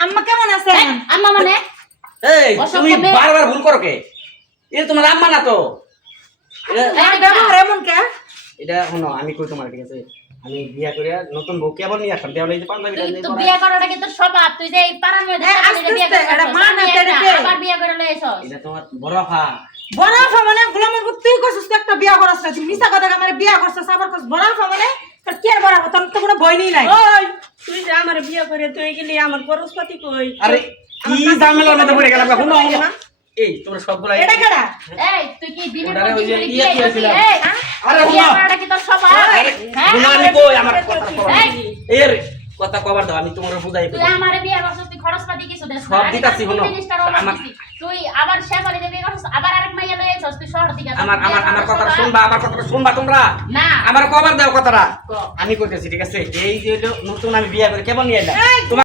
আম্মা কেমন আছেন? আম্মা মানে এই তুমি বারবার ভুল করো কে? এটা তোমার আম্মা না তো। ব্যবহার এমন কে? এটা শোনো আমি কই তোমার ঠিক আছে। আমি বিয়া করে নতুন বউ কেবল নিয়ে আসলাম। তাহলে এই যে পাঞ্জাবিটা তুই নিয়ে তো পরা। বিয়ে করাটা কি তোর স্বভাব? তুই যে এই পাড়ার মধ্যে বিয়ে করছিস, এটা মা না তেরে কে? আবার বিয়ে করে লইছস। এটা তোমার বড় আফা। বড় আফা মানে গোলামের পুত তুই কইছিস তো একটা বিয়া করছ না, তুই মিছা কথা আমার বিয়া করছস আবার কইছ বড় আফা মানে তোর কি আর বড় আফা, তোর তো কোনো বইনি নাই। ওই তুই যে আমার বিয়ে করে তুই গেলি আমার খরচপাতি কই? আরে কি ঝামেলার মধ্যে পড়ে গেলাম শুনো। এই তোমরা সবগুলা এটা কেডা? এই তুই কি বিনে ওটারে ওই যে বলছিস ইয়ে কি হয়েছিল? এই আরে বিয়ে হুমা। করাটা কি তোর স্বভাব? আরে হ্যাঁ হুমা আমি কই আমার কথা কও। এই এর কথা কবার দাও আমি তোমারে বুঝাই তুই আমারে বিয়ে করছিস, তুই খরচপাতি কিছু দেস না। সব আমি দিতাছি, তোর শোনো। জিনিসটার অভাব আমার- দিছি। তুই আবার শেফালি দিয়ে বিয়ে করছিস, আবার আরেক মাইয়া লইছস, তুই শহর থেকে আসছিস। আমার কথাটা শুনবা, আমার কথাটা শুনবা তোমরা। না আমার কবার দাও কথাটা। ক। আমি কইতেছি ঠিক আছে। এই যে হলো নতুন আমি বিয়া করে কেবল নিয়ে এলাম। এই, তোমার